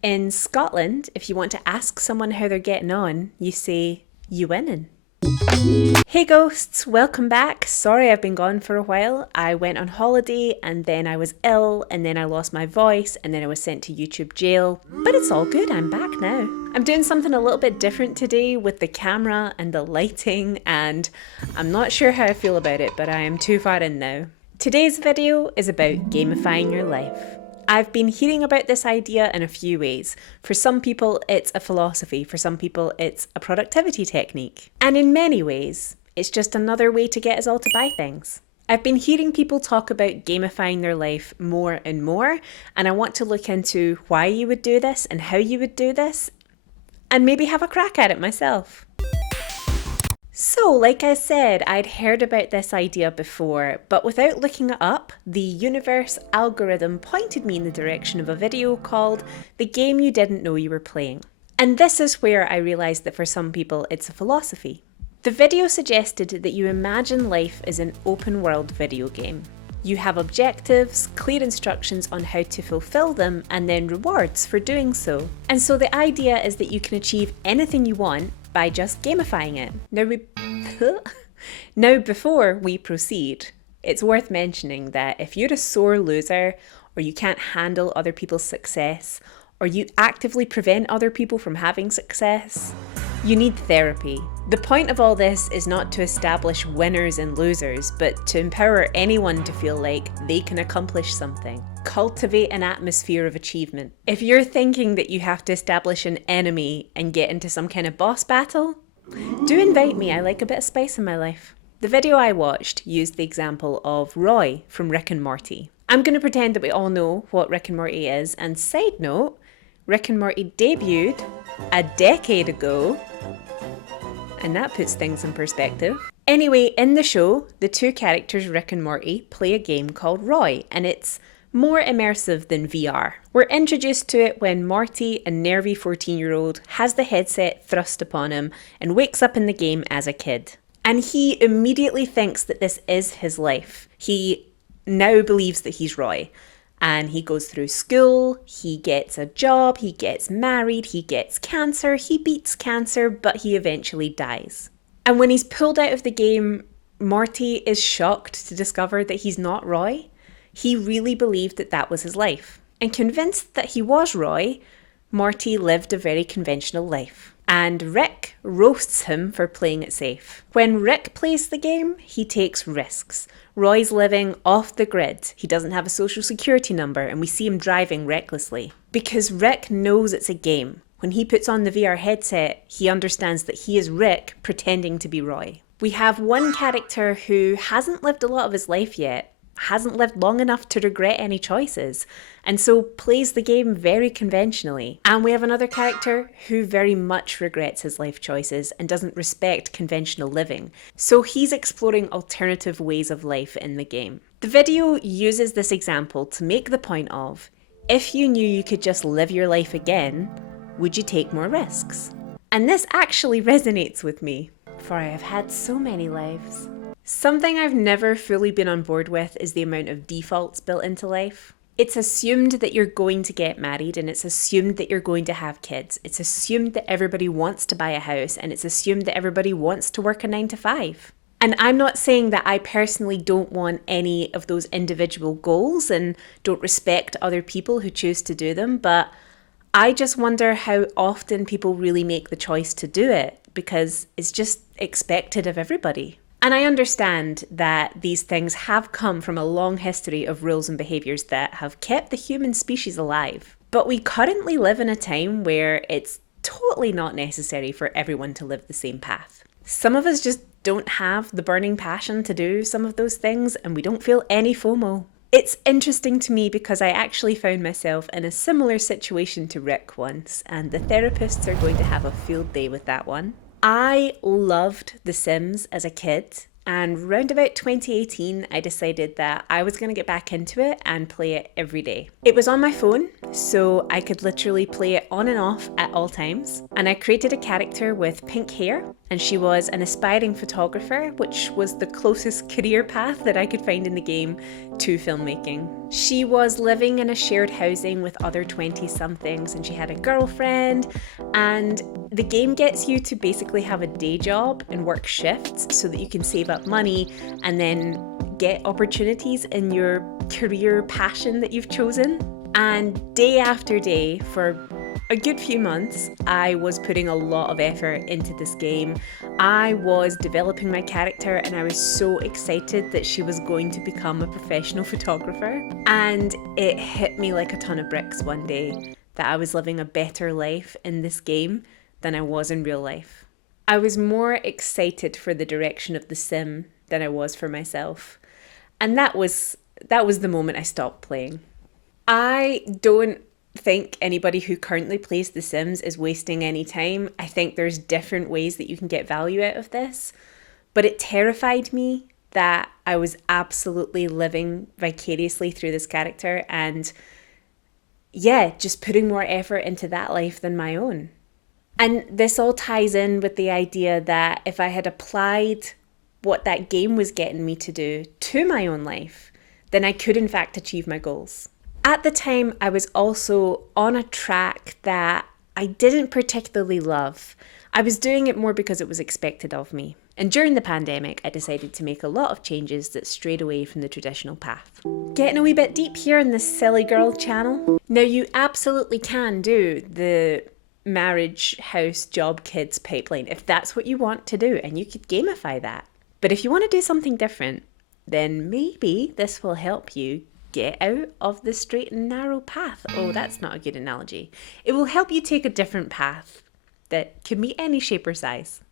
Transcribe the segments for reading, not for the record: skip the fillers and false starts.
In Scotland, if you want to ask someone how they're getting on, you say, "You winning?" Hey ghosts, welcome back. Sorry I've been gone for a while. I went on holiday and then I was ill and then I lost my voice and then I was sent to YouTube jail. But it's all good, I'm back now. I'm doing something a little bit different today with the camera and the lighting, and I'm not sure how I feel about it, but I am too far in now. Today's video is about gamifying your life. I've been hearing about this idea in a few ways. For some people, it's a philosophy. For some people, it's a productivity technique. And in many ways, it's just another way to get us all to buy things. I've been hearing people talk about gamifying their life more and more, and I want to look into why you would do this and how you would do this, and maybe have a crack at it myself. So, like I said, I'd heard about this idea before, but without looking it up, the universe algorithm pointed me in the direction of a video called "The Game You Didn't Know You Were Playing." And this is where I realised that for some people it's a philosophy. The video suggested that you imagine life as an open world video game. You have objectives, clear instructions on how to fulfill them, and then rewards for doing so. And so the idea is that you can achieve anything you want by just gamifying it. Now, before we proceed, it's worth mentioning that if you're a sore loser, or you can't handle other people's success, or you actively prevent other people from having success, you need therapy. The point of all this is not to establish winners and losers, but to empower anyone to feel like they can accomplish something. Cultivate an atmosphere of achievement. If you're thinking that you have to establish an enemy and get into some kind of boss battle, do invite me. I like a bit of spice in my life. The video I watched used the example of Roy from Rick and Morty. I'm going to pretend that we all know what Rick and Morty is, and side note, Rick and Morty debuted a decade ago, and that puts things in perspective. Anyway, in the show, the two characters, Rick and Morty, play a game called Roy, and it's more immersive than VR. We're introduced to it when Morty, a nervy 14-year-old, has the headset thrust upon him and wakes up in the game as a kid. And he immediately thinks that this is his life. He now believes that he's Roy. And he goes through school, he gets a job, he gets married, he gets cancer, he beats cancer, but he eventually dies. And when he's pulled out of the game, Morty is shocked to discover that he's not Roy. He really believed that that was his life. And convinced that he was Roy, Morty lived a very conventional life. And Rick roasts him for playing it safe. When Rick plays the game, he takes risks. Roy's living off the grid. He doesn't have a social security number, and we see him driving recklessly. Because Rick knows it's a game. When he puts on the VR headset, he understands that he is Rick pretending to be Roy. We have one character who hasn't lived a lot of his life yet, hasn't lived long enough to regret any choices, and so plays the game very conventionally. And we have another character who very much regrets his life choices and doesn't respect conventional living. So he's exploring alternative ways of life in the game. The video uses this example to make the point of, if you knew you could just live your life again, would you take more risks? And this actually resonates with me, for I have had so many lives. Something I've never fully been on board with is the amount of defaults built into life. It's assumed that you're going to get married, and it's assumed that you're going to have kids. It's assumed that everybody wants to buy a house, and it's assumed that everybody wants to work a 9 to 5. And I'm not saying that I personally don't want any of those individual goals and don't respect other people who choose to do them, but I just wonder how often people really make the choice to do it, because it's just expected of everybody. And I understand that these things have come from a long history of rules and behaviours that have kept the human species alive. But we currently live in a time where it's totally not necessary for everyone to live the same path. Some of us just don't have the burning passion to do some of those things, and we don't feel any FOMO. It's interesting to me because I actually found myself in a similar situation to Rick once, and the therapists are going to have a field day with that one. I loved The Sims as a kid, And round about 2018, I decided that I was going to get back into it and play it every day. It was on my phone, so I could literally play it on and off at all times. And I created a character with pink hair, and she was an aspiring photographer, which was the closest career path that I could find in the game to filmmaking. She was living in a shared housing with other 20-somethings, and she had a girlfriend, and the game gets you to basically have a day job and work shifts so that you can save up money and then get opportunities in your career passion that you've chosen. And day after day, for a good few months, I was putting a lot of effort into this game. I was developing my character, and I was so excited that she was going to become a professional photographer. And it hit me like a ton of bricks one day that I was living a better life in this game than I was in real life. I was more excited for the direction of the sim than I was for myself. And that was the moment I stopped playing. I don't think anybody who currently plays The Sims is wasting any time. I think there's different ways that you can get value out of this. But it terrified me that I was absolutely living vicariously through this character and just putting more effort into that life than my own. And this all ties in with the idea that if I had applied what that game was getting me to do to my own life, then I could in fact achieve my goals. At the time, I was also on a track that I didn't particularly love. I was doing it more because it was expected of me. And during the pandemic, I decided to make a lot of changes that strayed away from the traditional path. Getting a wee bit deep here in this silly girl channel. Now, you absolutely can do the marriage, house, job, kids pipeline if that's what you want to do, and you could gamify that. But if you want to do something different, then maybe this will help you get out of the straight and narrow path. Oh, that's not a good analogy. It will help you take a different path that could meet any shape or size.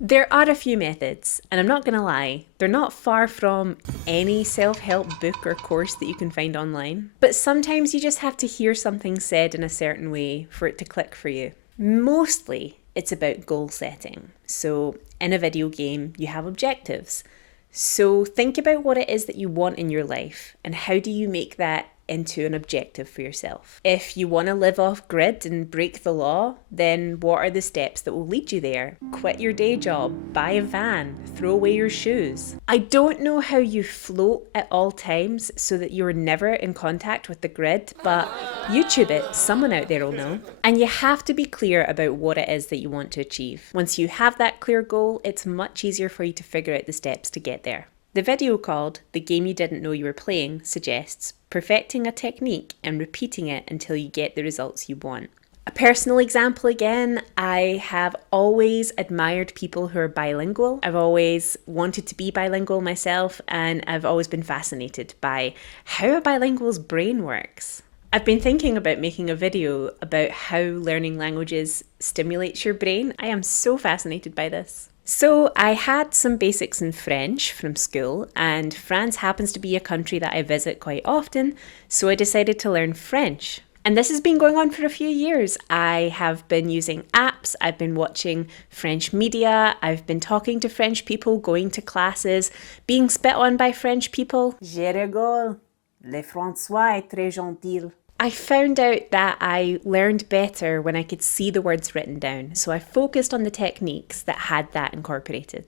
There are a few methods, and I'm not going to lie, they're not far from any self-help book or course that you can find online. But sometimes you just have to hear something said in a certain way for it to click for you. Mostly, it's about goal setting. So in a video game, you have objectives. So think about what it is that you want in your life and how do you make that into an objective for yourself. If you want to live off grid and break the law, then what are the steps that will lead you there? Quit your day job, buy a van, throw away your shoes. I don't know how you float at all times so that you're never in contact with the grid, but YouTube it, someone out there will know. And you have to be clear about what it is that you want to achieve. Once you have that clear goal, it's much easier for you to figure out the steps to get there. The video called The Game You Didn't Know You Were Playing suggests perfecting a technique and repeating it until you get the results you want. A personal example again, I have always admired people who are bilingual. I've always wanted to be bilingual myself, and I've always been fascinated by how a bilingual's brain works. I've been thinking about making a video about how learning languages stimulates your brain. I am so fascinated by this. So I had some basics in French from school, and France happens to be a country that I visit quite often, so I decided to learn French. And this has been going on for a few years. I have been using apps, I've been watching French media, I've been talking to French people, going to classes, being spit on by French people. Je rigole, le François est très gentil. I found out that I learned better when I could see the words written down, so I focused on the techniques that had that incorporated.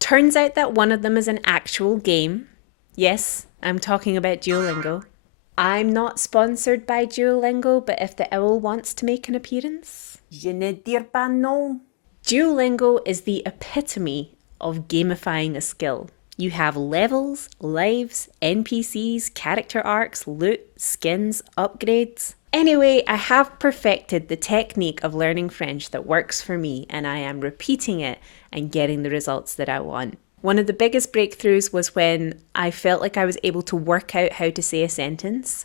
Turns out that one of them is an actual game. Yes, I'm talking about Duolingo. I'm not sponsored by Duolingo, but if the owl wants to make an appearance, je ne dire pas non. Duolingo is the epitome of gamifying a skill. You have levels, lives, NPCs, character arcs, loot, skins, upgrades. Anyway, I have perfected the technique of learning French that works for me, and I am repeating it and getting the results that I want. One of the biggest breakthroughs was when I felt like I was able to work out how to say a sentence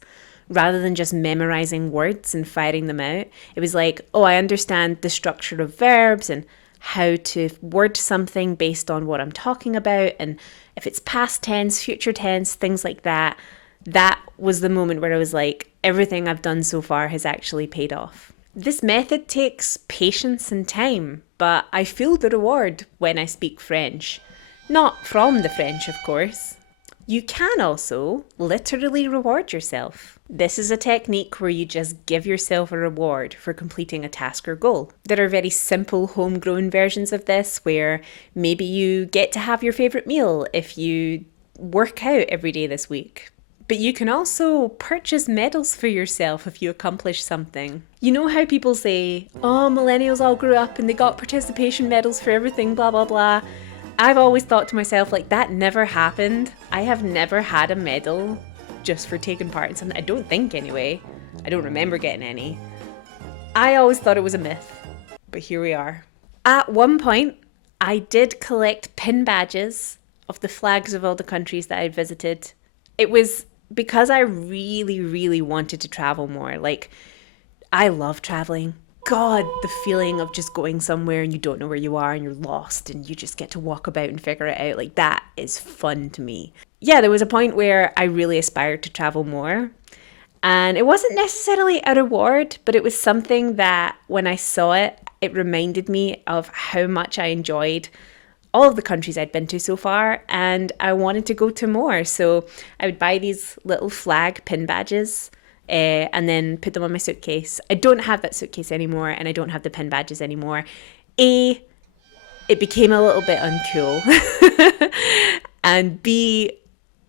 rather than just memorizing words and firing them out. It was like, oh, I understand the structure of verbs and how to word something based on what I'm talking about, and if it's past tense, future tense, things like that. That was the moment where I was like, everything I've done so far has actually paid off. This method takes patience and time, but I feel the reward when I speak French. Not from the French, of course. You can also literally reward yourself. This is a technique where you just give yourself a reward for completing a task or goal. There are very simple homegrown versions of this where maybe you get to have your favourite meal if you work out every day this week. But you can also purchase medals for yourself if you accomplish something. You know how people say, oh, millennials all grew up and they got participation medals for everything, blah, blah, blah. I've always thought to myself, like, that never happened. I have never had a medal just for taking part in something. I don't think, anyway. I don't remember getting any. I always thought it was a myth, but here we are. At one point, I did collect pin badges of the flags of all the countries that I'd visited. It was because I really, really wanted to travel more. Like, I love traveling. God, the feeling of just going somewhere and you don't know where you are and you're lost and you just get to walk about and figure it out, like that is fun to me. Yeah, there was a point where I really aspired to travel more, and it wasn't necessarily a reward, but it was something that when I saw it, it reminded me of how much I enjoyed all of the countries I'd been to so far, and I wanted to go to more. So I would buy these little flag pin badges and then put them on my suitcase. I don't have that suitcase anymore, and I don't have the pin badges anymore. A, it became a little bit uncool. And B,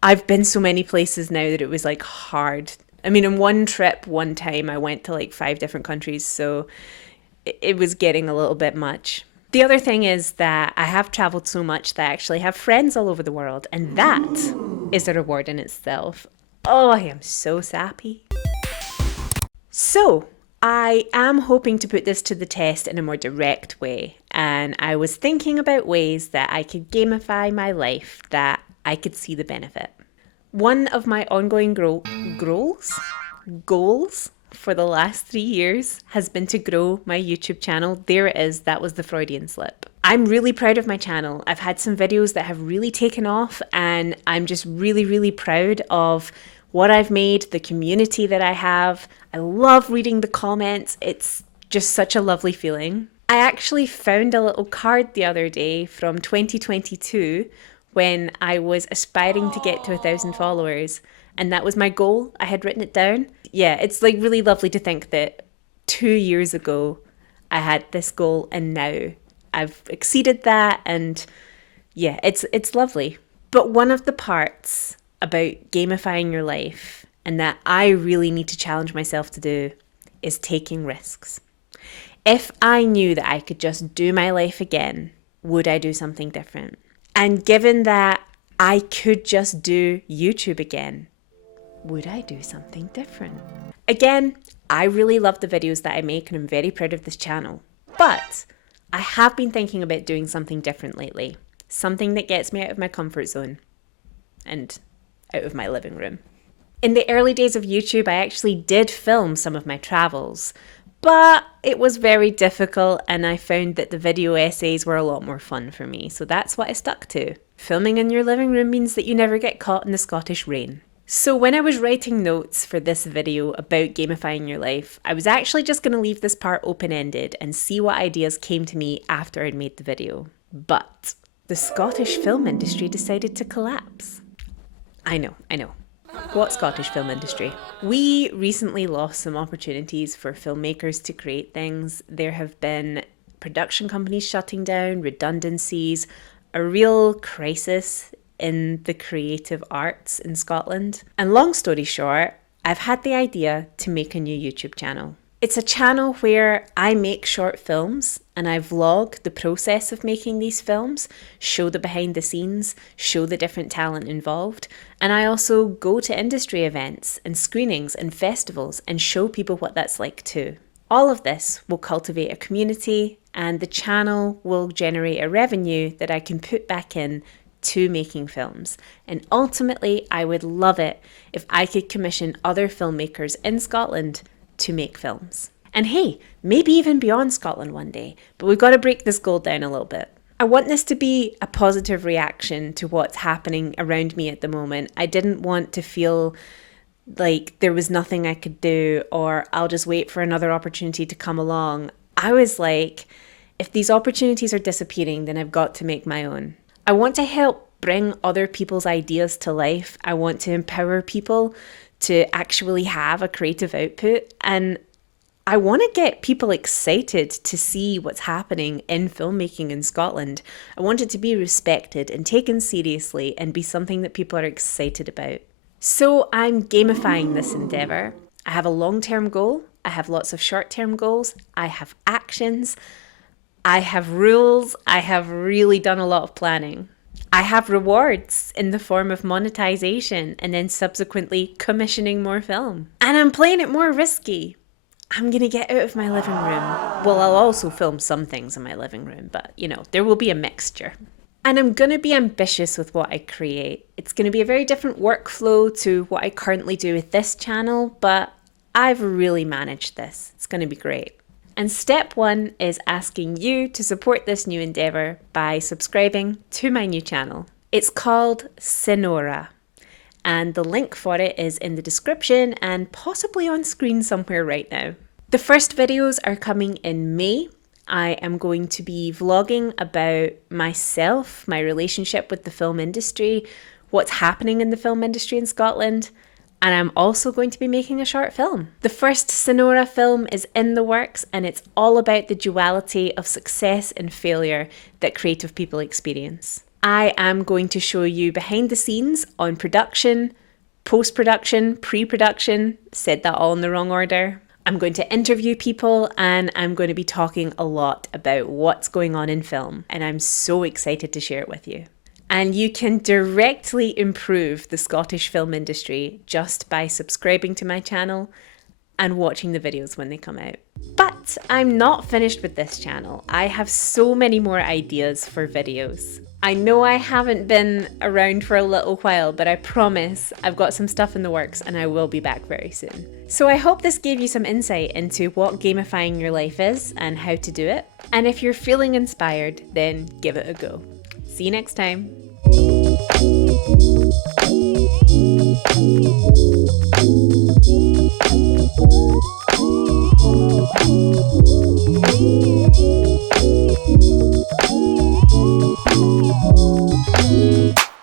I've been so many places now that it was like hard. I mean, in one trip, one time, I went to like 5 different countries, so it was getting a little bit much. The other thing is that I have traveled so much that I actually have friends all over the world, and that is a reward in itself. Oh, I am so sappy. So, I am hoping to put this to the test in a more direct way, and I was thinking about ways that I could gamify my life that I could see the benefit. One of my ongoing goals for the last 3 years has been to grow my YouTube channel. There it is, that was the Freudian slip. I'm really proud of my channel. I've had some videos that have really taken off, and I'm just really, really proud of what I've made, the community that I have. I love reading the comments. It's just such a lovely feeling. I actually found a little card the other day from 2022 when I was aspiring to get to 1,000 followers, and that was my goal. I had written it down. Yeah, it's like really lovely to think that 2 years ago I had this goal, and now I've exceeded that, and yeah, it's lovely. But one of the parts about gamifying your life, and that I really need to challenge myself to do, is taking risks. If I knew that I could just do my life again, would I do something different? And given that I could just do YouTube again, would I do something different? Again, I really love the videos that I make, and I'm very proud of this channel. But I have been thinking about doing something different lately. Something that gets me out of my comfort zone and out of my living room. In the early days of YouTube, I actually did film some of my travels, but it was very difficult, and I found that the video essays were a lot more fun for me, so that's what I stuck to. Filming in your living room means that you never get caught in the Scottish rain. So when I was writing notes for this video about gamifying your life, I was actually just going to leave this part open-ended and see what ideas came to me after I'd made the video. But the Scottish film industry decided to collapse. I know. What Scottish film industry? We recently lost some opportunities for filmmakers to create things. There have been production companies shutting down, redundancies, a real crisis in the creative arts in Scotland. And long story short, I've had the idea to make a new YouTube channel. It's a channel where I make short films and I vlog the process of making these films, show the behind the scenes, show the different talent involved, and I also go to industry events and screenings and festivals and show people what that's like too. All of this will cultivate a community, and the channel will generate a revenue that I can put back in to making films. And ultimately, I would love it if I could commission other filmmakers in Scotland to make films. And hey, maybe even beyond Scotland one day, but we've got to break this goal down a little bit. I want this to be a positive reaction to what's happening around me at the moment. I didn't want to feel like there was nothing I could do, or I'll just wait for another opportunity to come along. I was like, if these opportunities are disappearing, then I've got to make my own. I want to help bring other people's ideas to life. I want to empower people to actually have a creative output. And I want to get people excited to see what's happening in filmmaking in Scotland. I want it to be respected and taken seriously and be something that people are excited about. So I'm gamifying this endeavour. I have a long-term goal. I have lots of short-term goals. I have actions. I have rules. I have really done a lot of planning. I have rewards in the form of monetization and then subsequently commissioning more film. And I'm playing it more risky. I'm going to get out of my living room. Well, I'll also film some things in my living room, but there will be a mixture. And I'm going to be ambitious with what I create. It's going to be a very different workflow to what I currently do with this channel, but I've really managed this. It's going to be great. And step 1 is asking you to support this new endeavour by subscribing to my new channel. It's called Sonora, and the link for it is in the description and possibly on screen somewhere right now. The first videos are coming in May. I am going to be vlogging about myself, my relationship with the film industry, what's happening in the film industry in Scotland, and I'm also going to be making a short film. The first Sonora film is in the works, and it's all about the duality of success and failure that creative people experience. I am going to show you behind the scenes on production, post-production, pre-production, said that all in the wrong order. I'm going to interview people, and I'm going to be talking a lot about what's going on in film, and I'm so excited to share it with you. And you can directly improve the Scottish film industry just by subscribing to my channel and watching the videos when they come out. But I'm not finished with this channel. I have so many more ideas for videos. I know I haven't been around for a little while, but I promise I've got some stuff in the works and I will be back very soon. So I hope this gave you some insight into what gamifying your life is and how to do it. And if you're feeling inspired, then give it a go. See you next time.